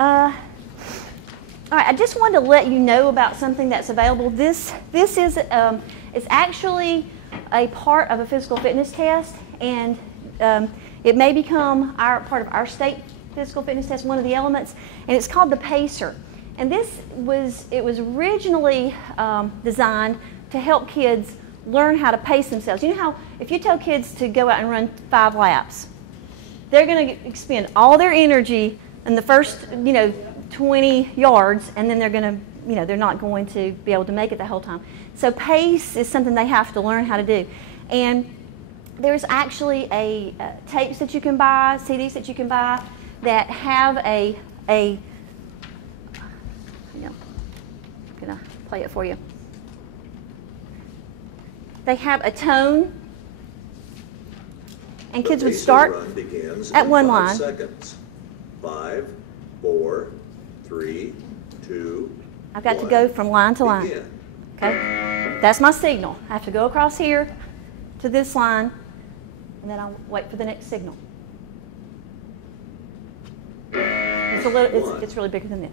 All right, I just wanted to let you know about something that's available. This is it's actually a part of a physical fitness test, and it may become part of our state physical fitness test, one of the elements, and it's called the PACER. And it was originally designed to help kids learn how to pace themselves. You know how if you tell kids to go out and run 5 laps, they're going to expend all their energy in the first 20 yards, and then they're going to they're not going to be able to make it the whole time. So pace is something they have to learn how to do. And there's actually tapes that you can buy, CDs that you can buy that have I'm going to play it for you. They have a tone, and kids would start at one line. Seconds. 5, 4, 3, 2. I've got to go from line to line. Okay? That's my signal. I have to go across here to this line, and then I'll wait for the next signal. It's really bigger than this.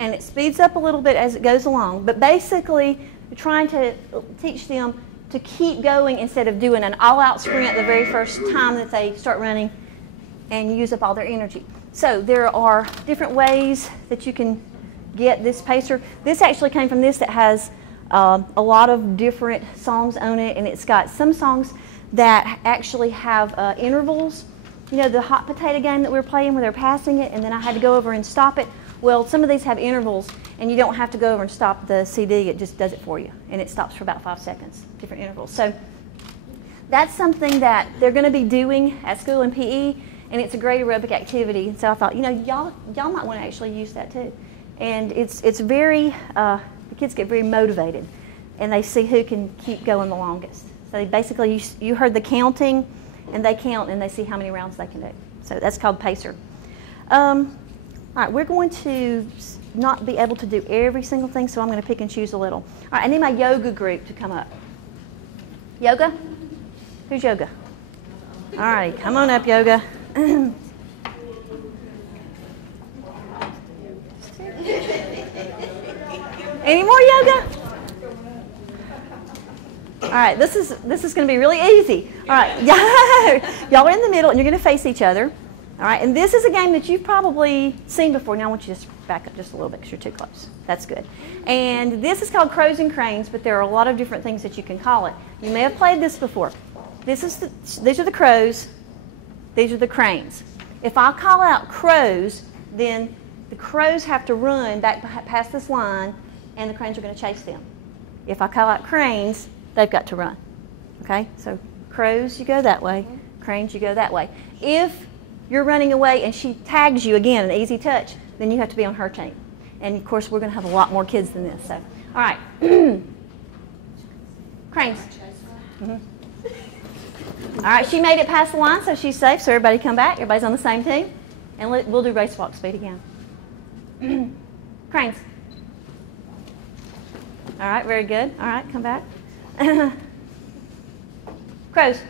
And it speeds up a little bit as it goes along. But basically, you're trying to teach them to keep going instead of doing an all-out sprint the very first time that they start running and use up all their energy. So there are different ways that you can get this pacer. This actually came from this that has a lot of different songs on it, and it's got some songs that actually have intervals. You know, the hot potato game that we were playing where they're passing it, and then I had to go over and stop it. Well, some of these have intervals, and you don't have to go over and stop the CD. It just does it for you, and it stops for about 5 seconds, different intervals. So that's something that they're going to be doing at school in PE, and it's a great aerobic activity. And so I thought, y'all might want to actually use that too. And it's very, the kids get very motivated, and they see who can keep going the longest. So they basically, you heard the counting, and they count, and they see how many rounds they can do. So that's called PACER. All right, we're going to not be able to do every single thing, so I'm going to pick and choose a little. All right, I need my yoga group to come up. Yoga? Who's yoga? All right, come on up, yoga. Any more yoga? All right, this is going to be really easy. All right, y'all are in the middle, and you're going to face each other. All right, and this is a game that you've probably seen before. Now I want you to just back up just a little bit because you're too close. That's good. And this is called Crows and Cranes, but there are a lot of different things that you can call it. You may have played this before. These are the crows. These are the cranes. If I call out crows, then the crows have to run back past this line, and the cranes are going to chase them. If I call out cranes, they've got to run. Okay? So crows, you go that way. Cranes, you go that way. If you're running away and she tags you again, an easy touch, then you have to be on her team. And of course, we're going to have a lot more kids than this. So, all right. Cranes. All right, she made it past the line, so she's safe. So everybody come back. Everybody's on the same team. And we'll do race walk speed again. Cranes. All right, very good. All right, come back. Crows.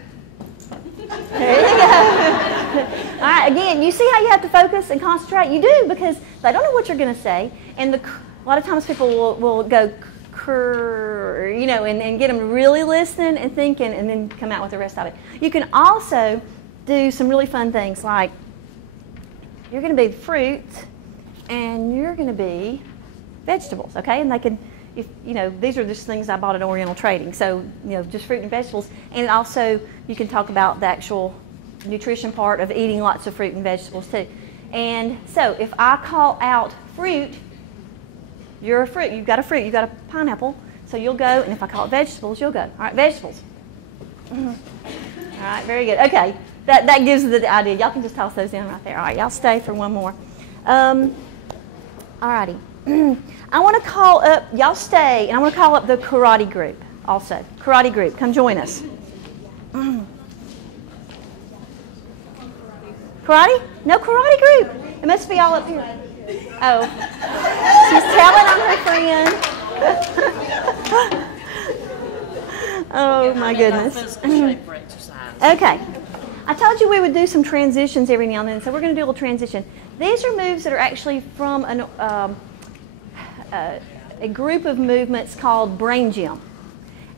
There you go. All right, again, you see how you have to focus and concentrate? You do, because they don't know what you're going to say. And a lot of times people will go, and get them really listening and thinking, and then come out with the rest of it. You can also do some really fun things, like you're going to be fruit, and you're going to be vegetables, okay? And they can, these are just things I bought at Oriental Trading. So, just fruit and vegetables. And also, you can talk about the actual nutrition part of eating lots of fruit and vegetables too. And so, if I call out fruit, you're a fruit. You've got a fruit. You've got a pineapple. So you'll go. And if I call it vegetables, you'll go. All right, vegetables. All right, very good. Okay, that gives the idea. Y'all can just toss those in right there. All right, y'all stay for one more. All righty. I want to call up, y'all stay, and I want to call up the karate group also. Karate group, come join us. Karate? No karate group. It must be all up here. Oh. She's telling on her friend. Oh, my goodness. Physical shape for exercise. Okay. I told you we would do some transitions every now and then, so we're going to do a little transition. These are moves that are actually from a group of movements called Brain Gym.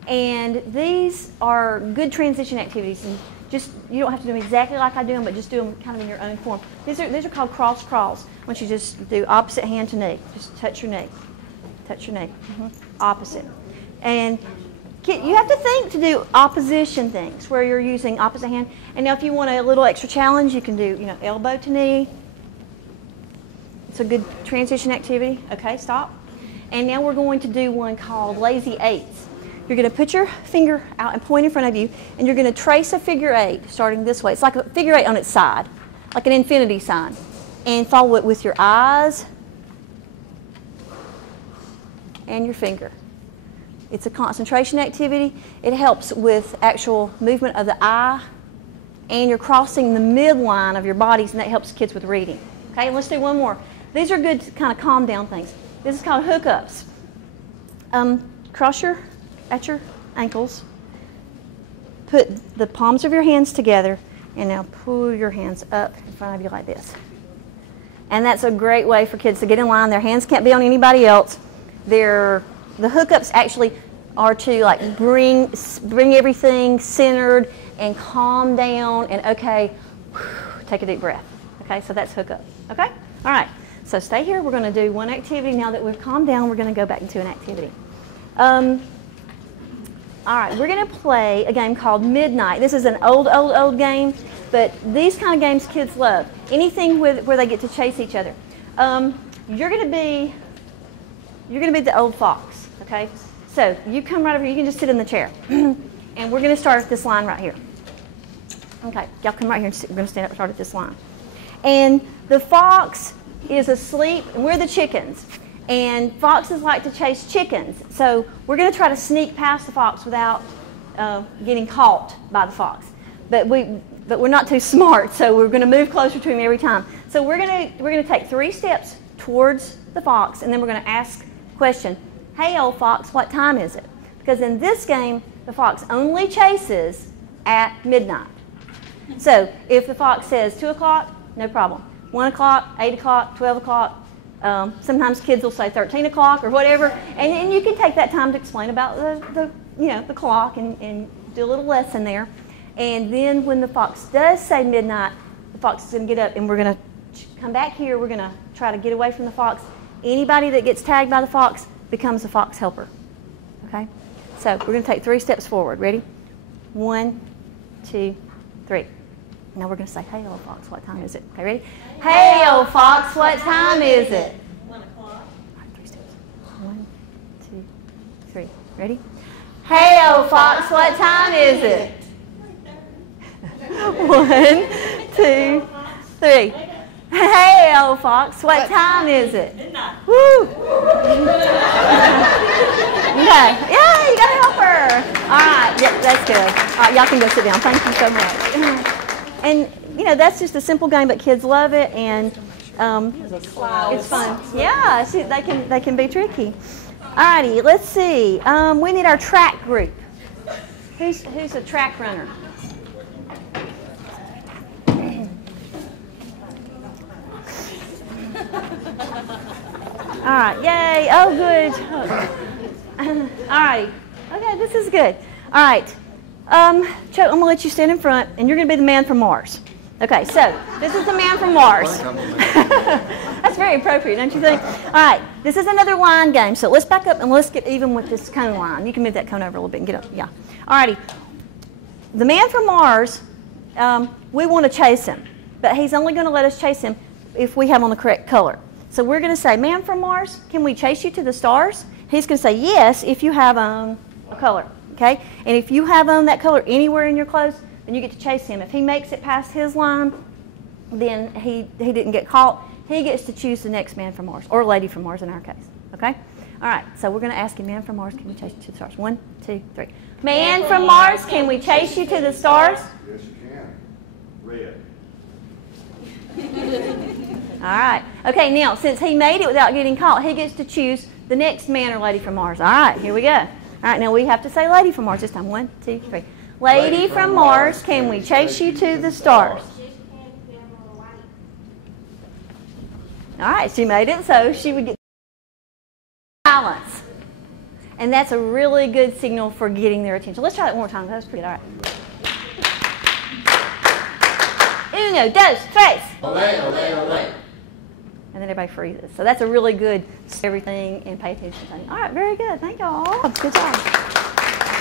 And these are good transition activities. And just, you don't have to do them exactly like I do them, but just do them kind of in your own form. These are called cross crawls. I want you to just do opposite hand to knee. Just touch your knee. Touch your knee. Opposite. And you have to think to do opposition things where you're using opposite hand. And now if you want a little extra challenge, you can do, elbow to knee. It's a good transition activity. Okay, stop. And now we're going to do one called lazy eights. You're going to put your finger out and point in front of you, and you're going to trace a figure eight starting this way. It's like a figure eight on its side, like an infinity sign. And follow it with your eyes and your finger. It's a concentration activity. It helps with actual movement of the eye, and you're crossing the midline of your bodies, and that helps kids with reading. Okay, and let's do one more. These are good kind of calm down things. This is called hookups. Cross at your ankles. Put the palms of your hands together, and now pull your hands up in front of you like this. And that's a great way for kids to get in line. Their hands can't be on anybody else. The hookups actually are to bring everything centered and calm down and take a deep breath. Okay, so that's hookup. Okay, all right. So stay here. We're going to do one activity. Now that we've calmed down, we're going to go back into an activity. All right, we're going to play a game called Midnight. This is an old game, but these kind of games kids love. Anything where they get to chase each other. You're going to be the old fox. Okay, so you come right over here. You can just sit in the chair, and we're going to start at this line right here. Okay, y'all come right here. We're going to stand up and start at this line. And the fox is asleep, and we're the chickens. And foxes like to chase chickens. So we're going to try to sneak past the fox without getting caught by the fox. But we're not too smart, so we're going to move closer to him every time. So we're going to take 3 steps towards the fox, and then we're going to ask the question, "Hey, old fox, what time is it?" Because in this game, the fox only chases at midnight. So if the fox says 2 o'clock, no problem. 1 o'clock, 8 o'clock, 12 o'clock. Sometimes kids will say 13 o'clock or whatever, and you can take that time to explain about the clock and do a little lesson there. And then when the fox does say midnight, the fox is going to get up, and we're going to come back here. We're going to try to get away from the fox. Anybody that gets tagged by the fox becomes a fox helper. Okay? So we're going to take 3 steps forward. Ready? 1, 2, 3. Now we're going to say, "Hey, old fox, what time is it?" Okay, ready? "Hey, old fox, what time is it?" 1 o'clock. All right, 3 steps. 1, 2, 3. Ready? "Hey, old fox, what time is it?" 1, 2, 3. "Hey, old fox, what time is it?" Midnight. Woo! Okay. Yeah, you got to help her. All right. Yeah, that's good. All right, y'all can go sit down. Thank you so much. And, that's just a simple game, but kids love it, and it's fun. Yeah, see, they can be tricky. All righty, let's see. We need our track group. Who's a track runner? All right, yay. Oh, good. All right. Okay, this is good. All right. Chuck, I'm going to let you stand in front, and you're going to be the man from Mars. Okay, so this is the man from Mars. That's very appropriate, don't you think? All right, this is another line game, so let's back up and let's get even with this cone line. You can move that cone over a little bit and get up. Yeah. All righty. The man from Mars, we want to chase him, but he's only going to let us chase him if we have on the correct color. So we're going to say, "Man from Mars, can we chase you to the stars?" He's going to say, "Yes," if you have a color. Okay? And if you have on that color anywhere in your clothes, then you get to chase him. If he makes it past his line, then he didn't get caught. He gets to choose the next man from Mars, or lady from Mars in our case. Okay? All right, so we're going to ask him, "Man from Mars, can we chase you to the stars?" 1, 2, 3. "Man from Mars, can we chase you to the stars?" Yes, you can. Red. All right. Okay, now, since he made it without getting caught, he gets to choose the next man or lady from Mars. All right, here we go. All All right, now we have to say lady from Mars this time. 1, 2, 3. Lady from Mars, can we chase you to the stars? All right, she made it, so she would get silence. And that's a really good signal for getting their attention. Let's try that one more time. That was pretty good. All right. Uno, dos, tres. Olé, olé, olé. And then everybody freezes. So that's a really good everything and pay attention thing. All right, very good. Thank y'all. Good job.